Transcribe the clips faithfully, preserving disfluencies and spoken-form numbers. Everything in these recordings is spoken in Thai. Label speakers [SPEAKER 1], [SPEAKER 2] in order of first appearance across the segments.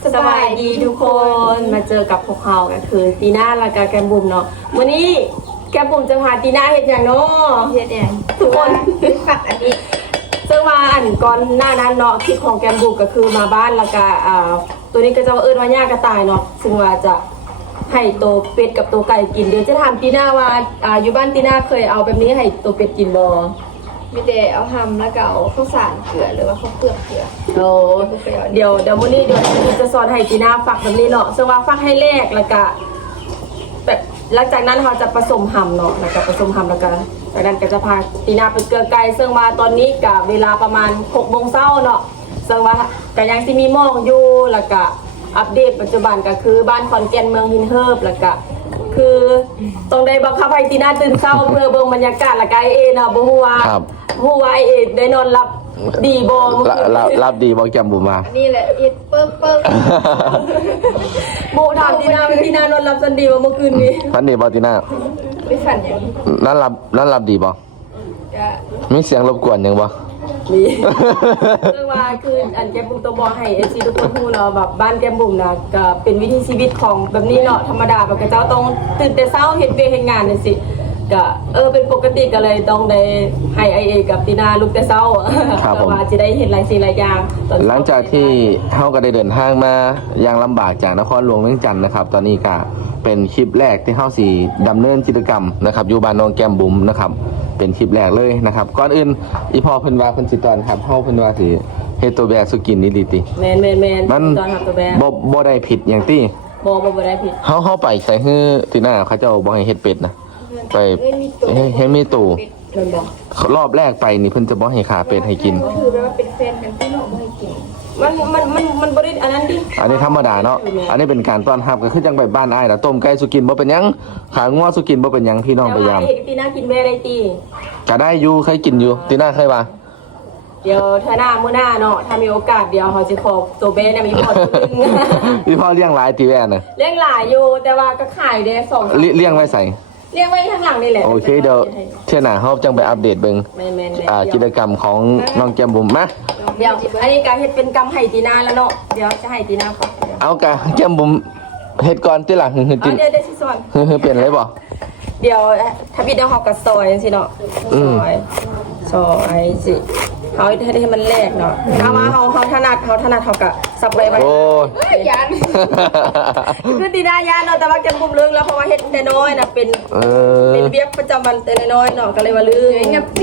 [SPEAKER 1] สบายดีทุกคนมาเจอกับพวกเราก็คือตีน่าและกาแกมบุ๋มเนาะวันนี้แกมบุ๋มจะพาตีน่าเห็ดอย่างเนาะ
[SPEAKER 2] เฮ็ดอย่าง
[SPEAKER 1] ทุกคน
[SPEAKER 2] ผักอันนี้
[SPEAKER 1] ซึ่งมาอันก่อนหน้านั้นเนาะที่ของแกมบุ๋มก็คือมาบ้านแล้วก็อ่าตัวนี้ก็จะว่าเอิ้นว่าย่ากระต่ายเนาะซึ่งว่าจะให้ตัวเป็ดกับตัวไก่กินเดี๋ยวจะถามตีน่าว่าอ่าอยู่บ้านตีน่าเคยเอาแบบนี้ให้ตัวเป็ดกินบ่
[SPEAKER 2] มีแต่เอาทำแล้วก็เอาข้าวสารเกลือหรือว่าข้าวเปลือกเกลือ
[SPEAKER 1] โอ้เดี๋ยวเดี๋ยวมื้อนี้เดี๋ยวจะสอนให้ตีน่าฟักแบบนี้เนาะซึ่งว่าฟักให้แรกแล้วก็แบบหลังจากนั้นเราจะผสมหำเนาะแล้วก็ผสมหำแล้วก็จากนั้นก็จะพาตีน่าไปเกลือไก่ซึ่งว่าตอนนี้กับเวลาประมาณหกโมงเช้าเนาะซึ่งว่าก็ยังสิมีหมอกอยู่แล้วก็อัปเดตปัจจุบันก็คือบ้านขอนแก่นเมืองหินเฮิบแล้วก็คือต้องได้บังคับให้ตีน่าตื่นเช้าเพื่อเบิ่งบรรยากาศและก็ไอเอเนาะบ่ฮู้ว่าฮู้ว่าไอเอได้นอนหลับดีบ่เมื่อคืน
[SPEAKER 3] รับรับดีบอกจำบุมา
[SPEAKER 2] อันนี้แหละอิดเปิ้งเปิ้ง
[SPEAKER 1] โบถามตีน่าเป็นตีน่านอนหลับสันดีว่าเมื่อคืนนี้
[SPEAKER 3] พันดีบอติน่า
[SPEAKER 2] ไม่ฝันอย่างนี้
[SPEAKER 3] นั่นรับนั่นรับดีบอ
[SPEAKER 2] ก็
[SPEAKER 3] มีเสียงรบกวนยังบอ
[SPEAKER 1] นี่เรื่องว่าคืออันแกมบุ๋มตัวบอกให้เอซีทุกคนรู้เนาะแบบบ้านแกมบุ๋มนะก็เป็นวิถีชีวิตของแบบนี้เนาะธรรมดาแบบกระเจ้าต้องตื่นแต่เช้าเฮ็ดเวียกเฮ็ดงานนี่สิก็เออเป็นปกติก็เลยต้องได้ให้ไอเอกับตีน่าลุกแต่เช้าแต่ว่าจะได้เห็นหลายสิ่งหลายอย่าง
[SPEAKER 3] หลังจากที่เฮาก็ได้เดินทางมาอย่างลำบากจากนครหลวงเวียงจันทน์นะครับ ตอนนี้ก็เป็นคลิปแรกที่เฮาสิดำเนินกิจกรรมนะครับอยู่บ้านน้องแก้มบุ๋มนะครับเป็นคลิปแรกเลยนะครับก่อนอื่นอีพ่อเพิ่นว่าเพิ่นสิตอนครับเฮาเพิ่นว่าสิเฮ็ดตัวแบบสุกินนี่ดีติ
[SPEAKER 1] แมนแมนแมน
[SPEAKER 3] มัน
[SPEAKER 1] ตอนทำตัวแบบ
[SPEAKER 3] บ่บ่ได้ผิดหยังติ
[SPEAKER 1] บอบอบได้ผิด
[SPEAKER 3] เฮาเฮาไปใส่ฮื้อติน่าเขาเจ้าบ่ให้เฮ็ดเป็ดนะไป
[SPEAKER 2] เอ้ยมีตัว
[SPEAKER 3] ให้ให้มีตู้
[SPEAKER 1] เดินบอก
[SPEAKER 3] รอบแรกไปนี่เพิ่นจะบ่ให้ขาเป็ดให้กิน
[SPEAKER 2] ก็คือแปลว่าเป็นแฟนกันที่น้องไม่ให้กิน
[SPEAKER 1] มันมันมันมันบริอันนั้นดิ
[SPEAKER 3] อันนี้ธรรมดาเนาะ อันนี้เป็นการต้อนรับก็คือจังไปบ้านอ้ายแล้วต้มไก่สุกินบ่เป็นหยังขางัวสุกินบ่เป็นหยังพี่น้องพยายาม
[SPEAKER 1] เอกตีน่ากินแม่ได้ตี
[SPEAKER 3] ก็ได้อยู่เคยกินอยู่ตีน่าเคยมา
[SPEAKER 1] เดี๋ยวเธอหน้ามื้อหน้าเนาะถ้ามีโอกาสเดี๋ยวเขาจะขอตัวเบ้เนี่ยมีพอตัวนึง
[SPEAKER 3] พี่พ่อเลี้ยงหลายตีแว่น่ะ
[SPEAKER 1] เลี้ยงหลายอยู่แต่ว่าก็ขายได้สอง
[SPEAKER 3] เลี้ยเลี้ยงไว้ใส่
[SPEAKER 1] เลี้ยงไว้ข้างหลังนี่แหละ
[SPEAKER 3] โอเคเดี๋ยวเที่ยหน้าเฮาจังไปอัปเดตเบิ่ง
[SPEAKER 1] แม่นแม่น
[SPEAKER 3] อ่ากิจกรรมของน้องแก้มบุ๋มมา
[SPEAKER 1] เดี๋ยวอันนี้การเฮ็ดเป็นกรรมไห้ตีนาแล้วเนาะเดี๋ยวจะให้ตีนาก่อน
[SPEAKER 3] เอากะแก้มบุ๋มเฮ็ดก่อนติล่ะหึหึ
[SPEAKER 1] เอา
[SPEAKER 3] ติน
[SPEAKER 1] เดี๋ยวเดี๋ยวสิสอน
[SPEAKER 3] หึหึเปลี่ยนเลยบ่
[SPEAKER 1] เดี๋ยวถ้าพี่เดี๋ยวเฮาก็ซอยจังซี่เนาะ
[SPEAKER 3] อื
[SPEAKER 1] ซ
[SPEAKER 3] ม
[SPEAKER 1] อยซอยสิเขาให้ให้มันแลกเนาะเอามาเฮาเฮาถนัดเฮาถนัดเฮาก็สับไว้ไว้
[SPEAKER 3] โอ้ย
[SPEAKER 2] เอ้ยยัน
[SPEAKER 1] คือตีนายาเนาะแต่ว่าจะบุมเรื่องแล้วเพราะว่าเฮ็ดแต่น้อยน่ะเป็น
[SPEAKER 3] เออ
[SPEAKER 1] เป็นเวียกประจำวันแต่น้อยๆเนาะก็เลยว่าลืม
[SPEAKER 2] งับดี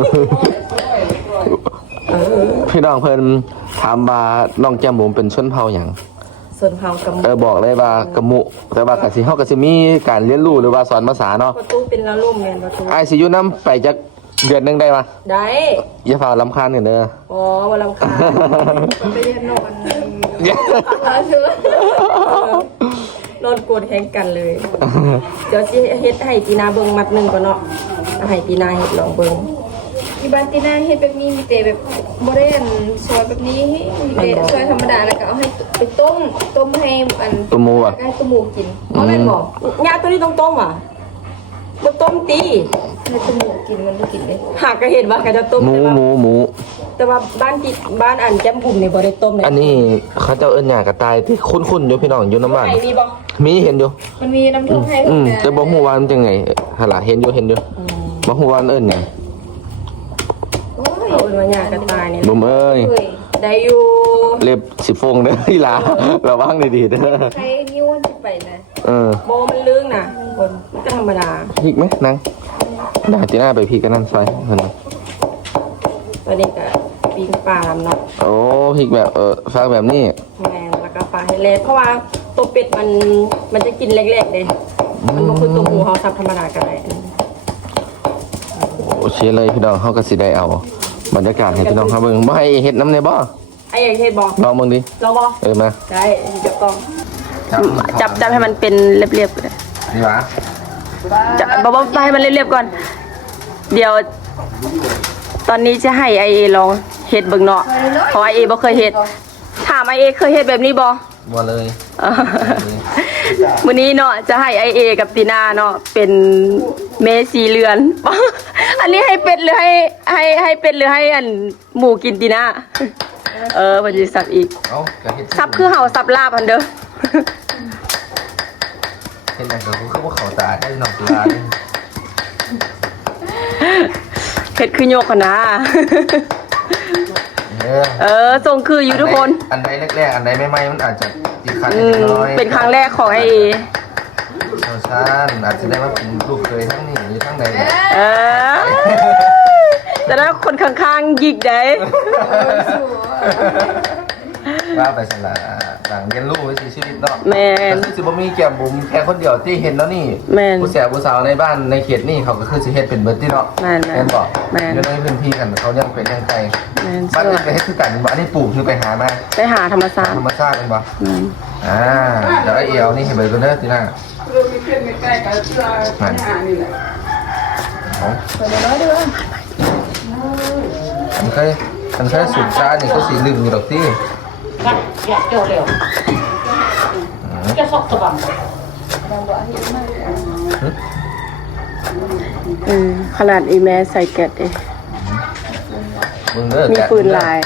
[SPEAKER 3] พี่น้องเพิ่นถามว่าน้องแก้มบุ๋มเป็นชนเผ่าหยัง
[SPEAKER 1] ส่วนเฮากำ
[SPEAKER 3] เออบอกเลยว่ากะมุแต่ว่ากะสิเฮาก็สิมีการเรียนรู้หรือว่าสอนภาษาเนาะ
[SPEAKER 1] ประตูเป็นละลุ่มแม่นประตู
[SPEAKER 3] ไอซียูน้ำไปจักเดือนหนึงได้ปะ
[SPEAKER 1] ได้
[SPEAKER 3] อย่าฝ่าลำคาญกันเด้อ
[SPEAKER 1] อ๋อบ่รำคาญ
[SPEAKER 2] ไปเรียนนอนเอาเถอะ
[SPEAKER 1] นอนโกดแฮงกันเลย เดี๋ยวสิเฮ็ดให้ตีนาเบิ่งมัดหนึงก่อนเนาะเอาให้ตีนาเฮ็ดลองเบิ่ง
[SPEAKER 2] ที่บ้านตีน่าเฮ็ดแบบนี้มีแต่แบบบ่ได้อันซอยแบบนี้มีแต่ซอยธรรมดาแล้วก็เอาให้ไปต้มต้มให้อัน
[SPEAKER 3] ตัวหมูอ่ะ
[SPEAKER 2] ให้ตัวหมูกิน
[SPEAKER 1] บ่แม่นบ่ญาตัวนี้ต้องต้มอ่ะบ่ต้มตี
[SPEAKER 2] ให้ตัวหมูกินมันไม่กินเลย
[SPEAKER 1] หากก็เห็นว่าก็จะต้ม
[SPEAKER 3] หมู
[SPEAKER 1] แต่ว่า
[SPEAKER 3] หมูหมู
[SPEAKER 1] แต่ว่าบ้านที่บ้านอันแก้มบุ๋มนี่บ่ได้ต้มเลย
[SPEAKER 3] อันนี้เขาเจ้าเอิ้นหยากระต่ายที่คุ้นๆอยู่พี่น้องอยู่น้ำบ้าน
[SPEAKER 1] ไข่มีบ่
[SPEAKER 3] มีเห็นอยู่
[SPEAKER 2] มันมีน้ำท่วมให้
[SPEAKER 3] อืม
[SPEAKER 2] นะ
[SPEAKER 3] แต่บ่ฮู้ว่ามันจังไงหั่นล่ะเห็นอยู่เห็นอยู่บ่ฮู้ว่ามันเอิ้นหยัง
[SPEAKER 2] โอ้ย
[SPEAKER 1] เอาเป็นว่าญากระตายนี่
[SPEAKER 3] บุ๋มเอ้ย
[SPEAKER 2] เฮ้ย
[SPEAKER 1] ได้อยู่
[SPEAKER 3] เล็บสิฟงเด้อที่ลาระวังดีๆเด้อ
[SPEAKER 2] ใครนิ้วจะไปนะ
[SPEAKER 3] เออ
[SPEAKER 1] โบมันลึกน่ะคนมันก็ธรรมดา
[SPEAKER 3] พริกไหมนางได้จีน่าไปพริกกันนั่นซอยเห็นไหม
[SPEAKER 1] ตอนนี้ก็ปิ้งปลาลำเนาะ
[SPEAKER 3] โอ้พริกแบบเออฟักแบบนี้
[SPEAKER 1] แมงแล้วก็ปลาให้เล็กเพราะว่าตัวเป็ดมันมันจะกินเล็กๆเลยมันก็คือตัวหมูเฮาซับธรรมดากันเลย
[SPEAKER 3] โอเคเลยพี่น้องเขาก็สิได้เอาบรรยากาศให้พี่น้องเขาเบิ่งบ่ให้เฮ็ดน้ำในบ่
[SPEAKER 1] ไอ้อย่างเฮ็ดบอก
[SPEAKER 3] ลองเบิ่งดิ
[SPEAKER 1] ลองบอก
[SPEAKER 3] เออมา
[SPEAKER 1] ได้จับกล้องจับจับให้มันเป็นเรียบๆเลย
[SPEAKER 3] นี่หวะ
[SPEAKER 1] จับบอกว่าให้มันเรียบๆก่อน เดี๋ยว ตอนนี้จะให้ไอเอลองเฮ็ดเบิ่งเนาะเพราะไอเอบ่เคยเฮ็ดถามไอเอเคยเฮ็ดแบบนี้บ่
[SPEAKER 3] บ่เลย
[SPEAKER 1] วันนี้เนาะจะให้ไอเอกับตีนาเนาะเป็นเมสีเรือนอันนี้ให้เป็ดหรือให้ให้ให้เป็ดหรือให้อันหมูกินตีน่าเออมันจะสับอีก
[SPEAKER 3] เอ้าก็เฮ็ด
[SPEAKER 1] สับคือเห่าสับลาบอันเด้อ
[SPEAKER 3] เฮ็ดหยังก็คือว่าเขาตาได้น้องปลาเด้
[SPEAKER 1] เผ็ดคือโยกกันนะ
[SPEAKER 3] เออ
[SPEAKER 1] เออทรงคืออยู่ทุกคน
[SPEAKER 3] อันใดแรกๆอันใดใหม่ๆมันอาจจะติดขัด
[SPEAKER 1] อื
[SPEAKER 3] นิด
[SPEAKER 1] ม
[SPEAKER 3] น้อย
[SPEAKER 1] เป็นครั้งแรกของไอเอ
[SPEAKER 3] ชาวชาติอาจจะได้มาเป็นลูกเคยทั้งนี้หรือทั้งใดเนี่ย
[SPEAKER 1] เออแต่ถ้าคนข้างๆหยิกได้
[SPEAKER 3] ว่าไปสละหลังเรียนรู้ไว้สิชีวิตเนาะ
[SPEAKER 1] แมน
[SPEAKER 3] ก็คือสิบ่มีแก้มบุ๋มแค่คนเดียวที่เห็นแล้วนี่
[SPEAKER 1] แม่น
[SPEAKER 3] ผู้แสบผู้สาวในบ้านในเขตนี่เขาก็คือสิเฮ็ดเป็นเบิดที่เนาะ
[SPEAKER 1] แม่นแม่น
[SPEAKER 3] แม่นบอก
[SPEAKER 1] แม่น
[SPEAKER 3] อยู่ในพื้นที่กันเขายังเป็นยังไง
[SPEAKER 1] แมน
[SPEAKER 3] บ้านอื่นไปเฮ็ดคือกันบ่อันนี้ปลูกคือไปหามา
[SPEAKER 1] ไปหาธรรมศาสตร์
[SPEAKER 3] ธรรมชาติเป็นบ่
[SPEAKER 1] อืม
[SPEAKER 3] อ่าเดี๋ยวไอ้เอวนี่เห็นเบิดกันเด้อทีหน้า
[SPEAKER 4] เรื่องมีเพื่อนไม่ใกล้กันเชื่อปัญหานี่แหละ
[SPEAKER 3] เอา
[SPEAKER 2] เปิดน้อยเด้อ
[SPEAKER 3] มันเคยมันเคยสุดชานี่ก็สีลึงอยู่ดอกที่
[SPEAKER 4] กันอยากเจอเร็วจะสอบสบัง
[SPEAKER 2] ดังบ่ที่มา
[SPEAKER 1] เออขนาดอีแม่ใส่แกะเอง
[SPEAKER 3] มึงเด้อ
[SPEAKER 1] มี
[SPEAKER 3] แกะ
[SPEAKER 1] ปืนลาย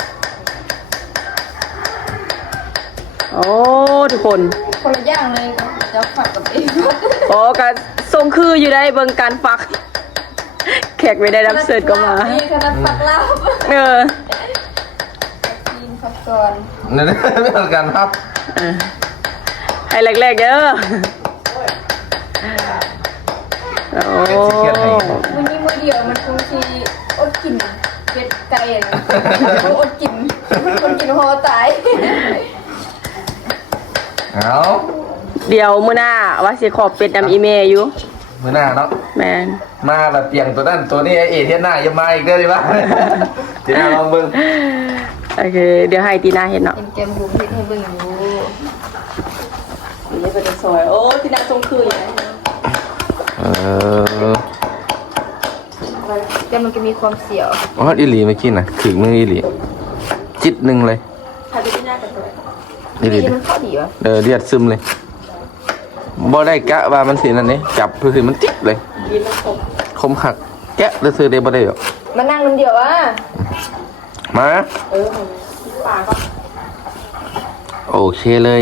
[SPEAKER 1] โอ้ทุกคน
[SPEAKER 2] คนละอย่างเลยจะฝักกับเอง
[SPEAKER 1] โอ้การทรงคืออยู่ได้เบิ่งการฟัก แขกไม่ได้รับเสิร์ตก็มา
[SPEAKER 2] นี่ขนาดฝักลาบ
[SPEAKER 1] เออ
[SPEAKER 2] กินฝักก่อน
[SPEAKER 3] นี่นไม่เหมือนกันครับ
[SPEAKER 1] เออให้แรกๆเด้อโอ้
[SPEAKER 2] มื้อนี้มื้อเดียวมันคงสิอดกินเป็ดไก่อ่ะเขาอดกินคนกินพอตาย
[SPEAKER 3] เอา
[SPEAKER 1] เดี๋ยวมื้อหน้าว่าสิขอเป็ดนำอีเมลอยู่
[SPEAKER 3] มือหน้าเนาะ
[SPEAKER 1] แมน
[SPEAKER 3] มาแบบเปลี่ยนตัวนั้นตัวนี้ไอเอเทียนหน้าอย่ามาอีกเด้อดิวะ ทีหน้าลองเบิ่ง
[SPEAKER 1] โอเคเดี๋ยวให้ตีน่าเห็นเนาะ
[SPEAKER 2] เห็นแกมบุ๋มเห็นให้เบิ่งอยู่
[SPEAKER 1] นี่เป็นซอยโอ้ตีน่าทรงคืออย่างนี้
[SPEAKER 3] เออ
[SPEAKER 2] แต่มันก็มีความเสียว
[SPEAKER 3] อ๋ออีหลีเมื่อกี้น่ะถึงมืออีหลีจิตหนึ่งเลย
[SPEAKER 1] ถ่ายตีน่ากันตัว
[SPEAKER 3] อีหลี
[SPEAKER 2] นี่มันเข้าดีวะ
[SPEAKER 3] เออเลือดซึมเลยบ่ได้กะว่ามันสินั่นนี่จับคือมันจิกเลย
[SPEAKER 1] ยิ้มมันคม
[SPEAKER 3] คมหักแกะแล้วซื้อได้บ่ได้หรอก
[SPEAKER 2] มานั่งคนเดียวอ่ะ
[SPEAKER 3] มา
[SPEAKER 1] เออปากก็
[SPEAKER 3] โอเคเลย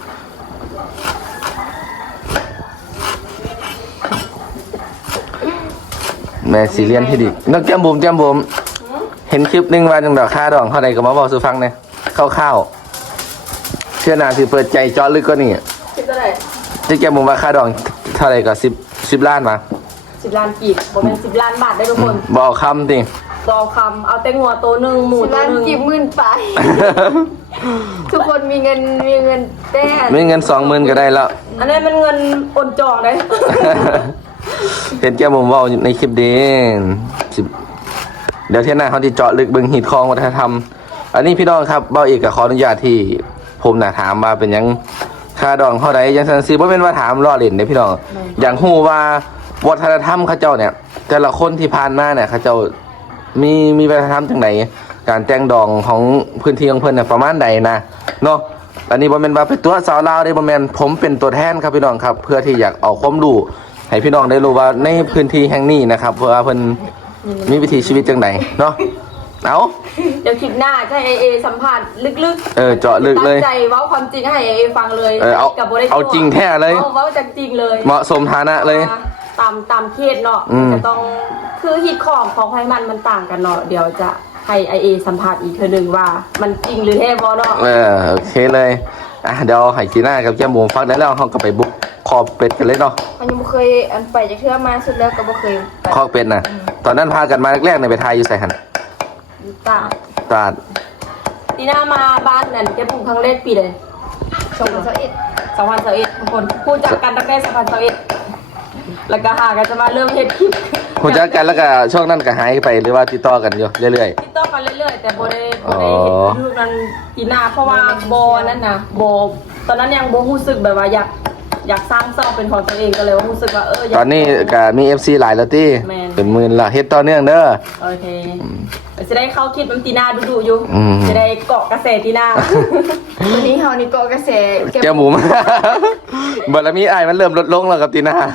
[SPEAKER 3] แม่สีเรียนที่ดีนกแก้มบุ๋มแก้มบุ๋มเห็นคลิปหนึงว่าจังดอกค่าดองเท่าใดก็มาบอกสู่ฟังเนี่ยคร่าวๆเชื่อหน้าสิเปิดใจเจาะลึกก็นี่
[SPEAKER 1] คิดเท่าไหร่
[SPEAKER 3] ที่แก้มบุ๋มว่าค่าดองเท่าใดก็สิบสิบล้านมา
[SPEAKER 1] สิบล้านกีบบ่แม่นสิบล้านบาทได้ทุกคน
[SPEAKER 3] บเอกคำติ
[SPEAKER 1] รอคำเอาแต่งัวตัวหนึ่งหมู
[SPEAKER 2] สิบ
[SPEAKER 1] ตัว
[SPEAKER 2] ล้าน
[SPEAKER 1] หนึ่ง
[SPEAKER 2] กี่หมื่นไป ทุกคนมีเงินมีเงินแต่
[SPEAKER 3] ไม่เงินสองหมื่นก็ได้แล้ว
[SPEAKER 1] อันนี้มันเงินโอนจองเลย
[SPEAKER 3] เห็นแก้มบุ๋มเว่าในคลิปเด่นสิบเดี๋ยวเที่ยงหน้าเขาจะเจาะลึกเบิ่งหีดคองวัฒนธรรม อันนี้พี่น้องครับเบ้าเอกกับขออนุญาตที่ผมน่ะถามมาเป็นหยังค่าดองเท่าไรยังสันซีบ่เป็นว่าถามล่อเล่นเด้พี่น้องอย่างฮู้ว่าวัฒนธรรมเขาเจ้าเนี่ย แต่ละคนที่ผ่านมาเนี่ยเขาเจ้ามีมีวัฒนธรรมจังไหนการแต่งดองของพื้นที่ของเพิ่นเนี่ยประมาณใดนะเนาะอันนี้บ่แม่นว่าเป็นตัวสาวลาวได้บ่แม่นผมเป็นตัวแทนครับพี่น้องครับ เพื่อที่อยากเอาความรู้ให้พี่น้องได้รู้ว่าในพื้นที่แห่งนี้นะครับเพราะว่าเพิ่นมีวิถีชีวิตจังไดเนาะเอา
[SPEAKER 1] เดี๋ยวคลิปหน้าจะให้เอเอสัมภาษณ์ลึกๆ
[SPEAKER 3] เออเจาะลึกเลย
[SPEAKER 1] ตั้งใจเว้าความจริงให้เอเอฟังเลย
[SPEAKER 3] เออเอา
[SPEAKER 1] กับโบได้
[SPEAKER 3] เอาจริงแท้เลย
[SPEAKER 1] อาเว้าจากจริงเลย
[SPEAKER 3] เหมาะสมฐานะเลย
[SPEAKER 1] ตามตามเคสเนาะ
[SPEAKER 3] อืม
[SPEAKER 1] จะต้องคือฮิตของของไพมันมันต่างกันเนาะเดี๋ยวจะให้ไอเอสัมภาษณ์อีกเทอหนึ่งว่า มันจริงหรือแท้บอเนาะ
[SPEAKER 3] เออโอเคเลยอ่ะเดี๋ยวไห่จีน่ากับแก้มบุ๋มฟังได้แล้วเขาก็ไปบุกคอเป็ดกันเลยเนาะ
[SPEAKER 2] มันยังบ่เคยอันไปจากเทื่อมาสุดแล้วก็บ่เคยไป
[SPEAKER 3] คอเป็ดน่ะ ตอนนั้นพากันมาแรกๆในยไปทายอยู่ใส่หัน
[SPEAKER 1] ตา
[SPEAKER 3] ตราด
[SPEAKER 1] ตีน่ามาบ้านนั่นแกปลูกครั้งแรกปีเลย
[SPEAKER 2] สองพันสิบเอ็ด
[SPEAKER 1] สองพันสิบเอ็ดทุกคนพูดจากกันตั้งแต่สองพันสิบเอ็ดแล้วก็หากันจะมาเริ่มเฮ็ดคลิป
[SPEAKER 3] คุณจักกันแล้วก็ช่วงนั้นก็หายไปหรือว่าติดต่อกันอยู่เรื่อย
[SPEAKER 1] ติดต่อกันเรื่อยๆแต่โบได้โบ
[SPEAKER 3] อ๋อ
[SPEAKER 1] ได้เห็นรูปนั้นตีน่าเพราะว่าโบนั่นนะโบตอนนั้นยังโบรู้สึกแบบว่าอยากอยากสร้างซ่องเป็นของตัวเองก็เลยว่ารู้สึกว่าเอออยา
[SPEAKER 3] ๆ
[SPEAKER 1] ก
[SPEAKER 3] ตอนนี้ก็มี เอฟ ซี หลายแล้วตี้
[SPEAKER 1] แม่น
[SPEAKER 3] เป็นหมื่นละเฮ็ดต่อเนื่องเด้อ
[SPEAKER 1] โอเคจะได้เข้าคลิปมันตีน่าดูๆอยู่
[SPEAKER 3] อืม
[SPEAKER 1] จะได้เกาะกระแสตีน่า
[SPEAKER 2] วันนี้เฮานี่ก็กระแส
[SPEAKER 3] แก้มบุ๋ม บารมีอ้ายมันเริ่มลดลงแล้วกับตีน่า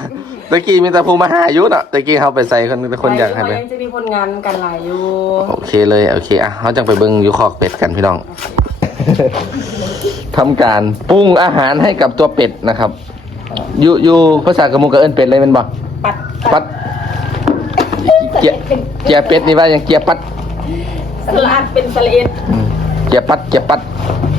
[SPEAKER 3] ตะกี้มีแต่ภูมาหาอยู่เนาะตะกี้เขาไปใส่คนคนอยากให้
[SPEAKER 1] ไป
[SPEAKER 3] ไป
[SPEAKER 1] ยังจะมีผลงานกันหลายอยู่
[SPEAKER 3] โอเคเลยโอเคอ่ะเขาจังไปเบิ้งอยู่คอกเป็ดกันพี่น้อง ทำการปรุงอาหารให้กับตัวเป็ดนะครับอยู่อยู่ภาษากระมุกกระเอิ้นเป็ดเลยแมันบ่
[SPEAKER 1] ปัด
[SPEAKER 3] ปัดเกียเกียเป็ดนี่ว่ายังเกียปัด
[SPEAKER 1] สลัดเป็นสลัด
[SPEAKER 3] อืมเกียปัดเกียปัด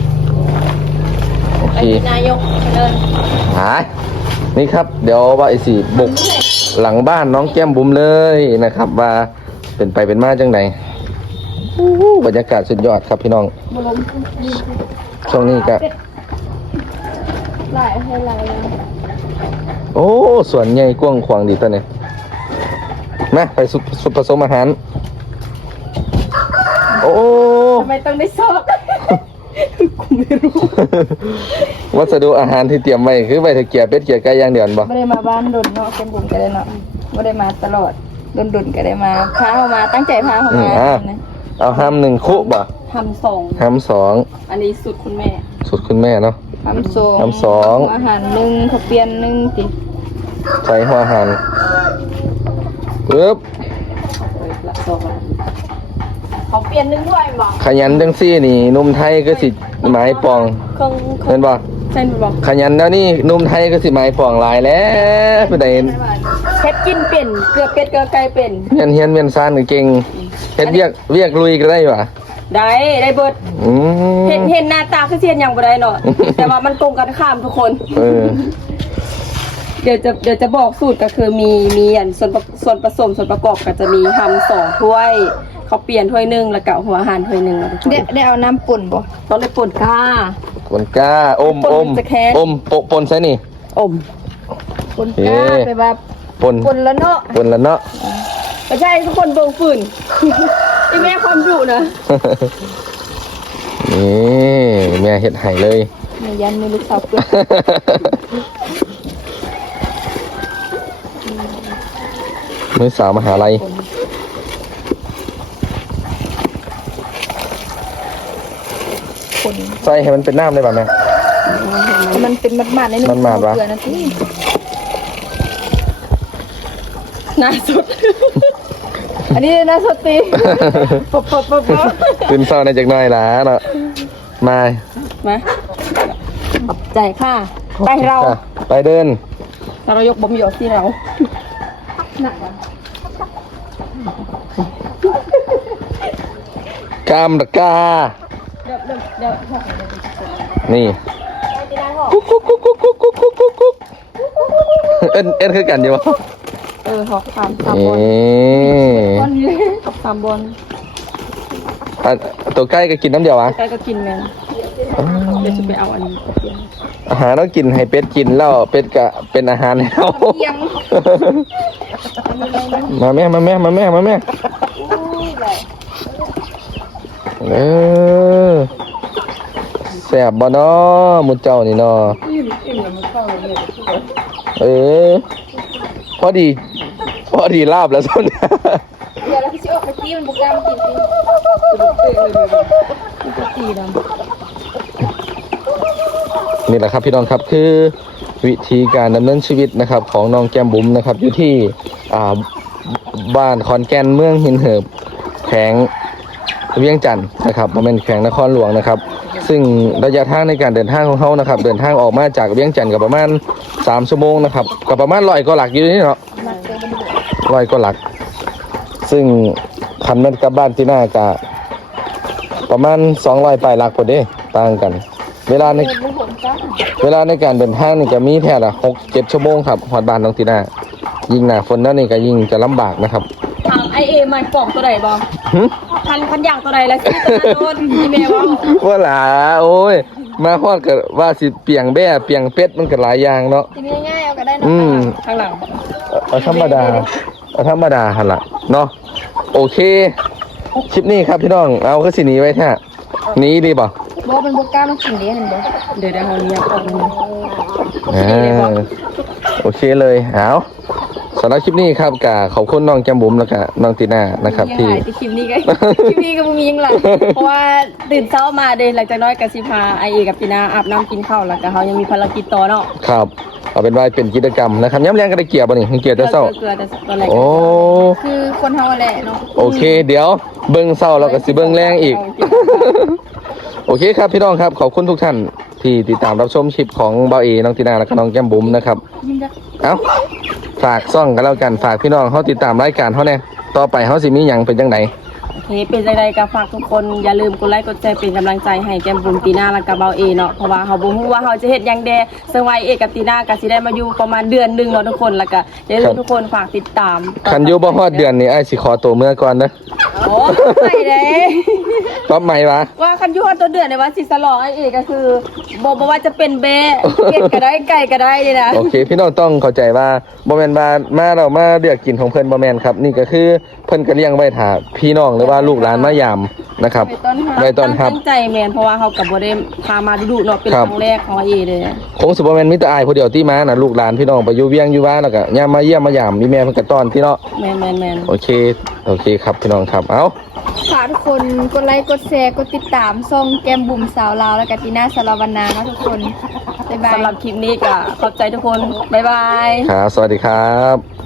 [SPEAKER 3] โอ
[SPEAKER 1] ไป
[SPEAKER 3] เค
[SPEAKER 1] ที่นายกเดิน
[SPEAKER 3] หายนี่ครับ เดี๋ยวว่าไอ้สี่บุกหลังบ้านน้องแก้มบุ๋มเลยนะครับ ว่าเป็นไปเป็นมาจังไหนอู้หูบรรยากาศสุดยอดครับพี่น้องช่วงนี้ก็
[SPEAKER 2] หลายให้หลาย
[SPEAKER 3] โอ้สวนใหญ่กว้างขวางดีตัวนี้มาไปสุสุผสมอาหาร โอ้
[SPEAKER 1] ทำไมต้องได้ซอกกูไม่รู้
[SPEAKER 3] วัสดุอาหารที่เตรียมไว้คือไว้ถ้าเกียเป็ดเกียไก่อย่างเดียวนั่นบ่
[SPEAKER 2] ไม่ได้มาบ้านดนเนาะเป็นบุญกันเลยเนาะไม่ได้มาตลอดดนดนก็ได้มาพาเขามาตั้งใจพาเขา
[SPEAKER 3] อืม
[SPEAKER 2] มา
[SPEAKER 3] อ่ะเอาห้ามหนึ่งคุบ่
[SPEAKER 1] ทำสอง
[SPEAKER 3] ห้ามสอง
[SPEAKER 1] อันนี้สุดคุณแม่
[SPEAKER 3] สุดคุณแม่เนาะ
[SPEAKER 2] ทำสอง
[SPEAKER 3] ทำสอง
[SPEAKER 2] อาหารหนึ่งเขาเปลี่ยนหนึ่งติ
[SPEAKER 3] ใส่หัวอาหารปึ๊บ
[SPEAKER 1] ละสองเขาเปลี่ยนหนึ่งด้วยบอก
[SPEAKER 3] ขยันจังซี่นี่หนุ่มไทยก็สิหมายปอง
[SPEAKER 1] เครื่อง
[SPEAKER 3] เห็นบ่
[SPEAKER 1] ใช่ไหมบอก
[SPEAKER 3] ขยันแล้วนี่หนุ่มไทยก็สิหมายปองหลายแล้วไปไหน
[SPEAKER 1] เพชรกินเป็นเกลือเป็ดเกลือไก่เป็น
[SPEAKER 3] เฮียนเฮียนเมียนซานก็เก่งเฮ็ดเวียกเวียกลุยก็ได้ว่ะ
[SPEAKER 1] ได้ได้เบิด
[SPEAKER 3] อืม
[SPEAKER 1] เห็นเห็นหน้าตาคือเซียนอย่างบ่ได้เนาะ แต่ว่ามันตรงกันข้ามทุกคน
[SPEAKER 3] เออ
[SPEAKER 1] เดี๋ยวจะเดี๋ยวจะบอกสูตรก็คือมีมีอันส่วนประส่วนผสมส่วนประกอบก็จะมีทำสองถ้วยเขาวเปลี่ยนถ้วยหนึ่งแล้วก็หัวอาหารถ้วยหนึ่งนะทุกคน
[SPEAKER 2] ได้ได้เอาน้ำปุ่นบ่
[SPEAKER 1] ต้องได้ป่นก้า
[SPEAKER 3] คนกล้าอม
[SPEAKER 1] ปน
[SPEAKER 3] อม
[SPEAKER 1] จะแค้น
[SPEAKER 3] อมโปะปนใช่นี่
[SPEAKER 1] อม
[SPEAKER 2] ปุ่นกล้า
[SPEAKER 3] เอ๊ะ
[SPEAKER 2] ไปแบบ
[SPEAKER 3] ปน
[SPEAKER 2] ปุ่นแล้วเนาะ
[SPEAKER 3] ปนแล้วเนาะ
[SPEAKER 1] ไม่ใช่ทุกคนเบิ่งฝืน นี่แม่ความดุนะ
[SPEAKER 3] นี่แม่เฮ็ดให้เลย
[SPEAKER 2] แม่ยันมีลูกสาวเพื่อน
[SPEAKER 3] มือสาวมหาลัย
[SPEAKER 2] ปุ่น
[SPEAKER 3] ใส่ให้มันเป็นน้ำได้ป่ะแม่
[SPEAKER 2] มันเป็นมัดๆในนึง
[SPEAKER 3] มัดๆวะ
[SPEAKER 2] เกลือนะที่
[SPEAKER 1] หน่าสุด
[SPEAKER 2] อันนี้นะสติปบปบปบปบ
[SPEAKER 3] ขึ้นเศร้าในจักหน่อยล่ะเนาะมา
[SPEAKER 1] มาขอบใจค่ะ ไปเรา
[SPEAKER 3] อ่ะไปเดิน
[SPEAKER 1] เรายกบอมหยอกที่เรา
[SPEAKER 2] หนักอ่ะ
[SPEAKER 3] กามตะกา
[SPEAKER 1] เดี๋ยวเดี๋ยวเดี๋ยว
[SPEAKER 3] นี่กุ๊กกุ๊กกุ๊กกุ๊กกุ๊กกุ๊กกุ๊กกุ๊กกุ๊กเอ็นเอ็นคือกันอยู่วะ
[SPEAKER 1] เออหอกสามสาม
[SPEAKER 3] นี่
[SPEAKER 1] บอล
[SPEAKER 2] ก้อนนี้
[SPEAKER 1] หอกสามบอล
[SPEAKER 3] อ่ะตัวใกล้ก็กินน้ำเดียววะ
[SPEAKER 1] ใกล้ก็กินแมนเดี๋ยวจะไปเอาอันนี้
[SPEAKER 3] อาหารต้องกินให้เป็ดกินแล้วเป็ดก็เป็นอาหารแล้ว
[SPEAKER 2] เอียง
[SPEAKER 3] มาแม่มาแม่มาแม่มาแม่เออแสบบ่เนาะหมุเจ้านี่เนาะเออพอดีพอดีลาบแล้วส้น
[SPEAKER 2] เดี๋ยวเราพี่ชิออกไปกี้มันบุกกล้ามกินสิ
[SPEAKER 1] ตีด
[SPEAKER 3] นี่แหละครับพี่น้องครับคือวิธีการดำเนินชีวิตนะครับ ของน้องแก้มบุ๋มนะครับ อยู่ที่อ่าบ้านขอนแก่นเมืองหินเหิบแขวงเวียงจันทน์นะครับบ่แม่นแขวงนครหลวงนะครับ ซึ่งระยะทางในการเดินทางของเขานะครับ เดินทางออกมาจากเวียงจันทน์กับประมาณสามชั่วโมงนะครับกับประมาณร้อยกว่าหลักอยู่นี่เนาะร้อยกว่าหลัก ซึ่งคันแม่นกลับบ้านที่หน้ากะประมาณสองร้อยปลายหลักพอดีต่างกัน เวลาใน
[SPEAKER 2] บุกผมจ้า
[SPEAKER 3] เวลาในการเดินทางนี่จะมีแค่ละหกเจ็ดชั่วโมงครับฮอดบ้านน้องตีน่ายิ่งหนาฝนแล้วนี่ก็ยิ่งจะลำบากนะครับ
[SPEAKER 1] ำถามไอเอมันปอกตัวไหนบอ
[SPEAKER 3] หึ
[SPEAKER 1] พันพันอย่างตัวไหนแล้วที่ตัวนั้นโดนอีเมลว่า
[SPEAKER 3] ว่าหลาโอ้ยมาฮอดก็ว่าสิเปียงแบ่เปียงเป็ดมันก็หลายอย่างเนาะ
[SPEAKER 2] ทีนี้ง่ายเอาก็ได้เนาะ
[SPEAKER 3] อืม
[SPEAKER 1] ข้างหลัง
[SPEAKER 3] เอาเอาธรรมดาเอาธรรมดาหั่นล่ะเนาะโอเคคลิปนี้ครับพี่น้องเอาก็สิหนีไว้แท้หนีดีป่ะ
[SPEAKER 2] บ่เป็นบุกกล้ามมันกินดีเห็นบ่
[SPEAKER 1] เดี๋ยวเดี๋ยวเอาเนี้ยออกมา
[SPEAKER 3] อ่าโอเคเลยเอาสำหรับคลิปนี้ครับกะขอบคุณน้องแก้มบุ๋มแล้วก็น้องตีน่านะครับ
[SPEAKER 1] ยัง
[SPEAKER 3] ที่
[SPEAKER 1] หายที่คลิปนี้ก็ คลิปนี้ก็บ่มียังหลังเพราะว่าตื่นเช้ามาเดยหลังจากน้อยกับสิพาไอเอกับปีนาอาบน้ำกินข้าวแล้วก็เขายังมีภารกิจต่อเนาะ
[SPEAKER 3] ครับเอาเป็นว่าเป็นกิจกรรมนะครับย้ำแรงก็ได้เกียร์บ่นี่เกียร์แต่เศร้า
[SPEAKER 1] เกลือแต่ตอนแรก
[SPEAKER 3] โอ้
[SPEAKER 2] คือคนเฮาแหละเนาะ
[SPEAKER 3] โอเค เดี๋ยวเบิ้งเศร้าเราก็สิเบิ้งแรงอีก โอเคครับพี่น้องครับขอบคุณทุกท่านที่ติดตามรับชมคลิปของเบาเอน้องตินาและก็น้องแก้มบุ๋มนะครับเอ้าฝากซ่องกันแล้วกันฝากพี่น้องเขาติดตามรายการเขาแน่ต่อไปเขาสิมีหยังเป็นจังได
[SPEAKER 1] โอเคเป็นจังไดก็ฝากทุกคนอย่าลืมกดไลค์กดแชร์เป็นกำลังใจให้แก้มบุ๋มตีน่าและก็เบาเอเนาะเพราะว่าเฮาบ่ฮู้ว่าเฮาจะเฮ็ดหยังแดซึ่งว่าเอกับตีน่าก็สิได้มาอยู่ประมาณเดือนหนึงเนาะทุกคนแล้วก็อย่าลืมทุกคนฝากติดตาม
[SPEAKER 3] คันอยู่บ่ฮอดเดือนนี้ไอ้ายสิขอตัวเมื่อก่อนนะ
[SPEAKER 1] โอ้ไม่เด้
[SPEAKER 3] ป๊อบใหม่ปะ
[SPEAKER 1] ว่าคันอยู่ฮอดตัวเดือนเนี่ยว่าสิสลองไอ้เอก็คือบ่บ่ว่าจะเป็นเบะเป็ดก็ได้ไก่ก็ได้นี่นะ
[SPEAKER 3] โอเค พี่น้องต้องเข้าใจว่าบ่แม่นว่ามาเรามาเลือกกินของเพิ่นบ่แม่นครับ นี่ก็คือเพิ่นก็เลี้ยงไว้ถ้าพี่น้องหรือว่าลูกหลานมายามนะครับ
[SPEAKER 1] ไปต้นรับ
[SPEAKER 3] ไว้ต้อนรับ
[SPEAKER 1] ตั้งใจแม่นเพราะว่าเฮาก็บ่ได้พามาดุๆเนาะเป็น
[SPEAKER 3] ค
[SPEAKER 1] ครับ รั้งแรกของไอ้เอเลย
[SPEAKER 3] คงสิบ่แม่นมีแต่อ้ายผู้เดียวที่มาน่ะลูกหลานพี่น้องไปอยู่เวียงอยู่บ้านแล้วก็ยามมาเยี่ยมมายามมีแม่เพิ่นก็ต้อนพี่เนาะ
[SPEAKER 1] แม่นแม่นแม่น
[SPEAKER 3] โอเค โอเคครับพี่น้องครับ เอ้า
[SPEAKER 2] ฝากทุกคนกดไลค์กดแชร์กดติดตามช่องแก้มบุ๋มสาวลาวและก็ตีน่าสารวันนาเนาะทุกคนบ๊ายบาย
[SPEAKER 1] สำหรับคลิปนี้ก็ขอบใจทุกคน บ๊ายบาย
[SPEAKER 3] ครับ สวัสดีครับ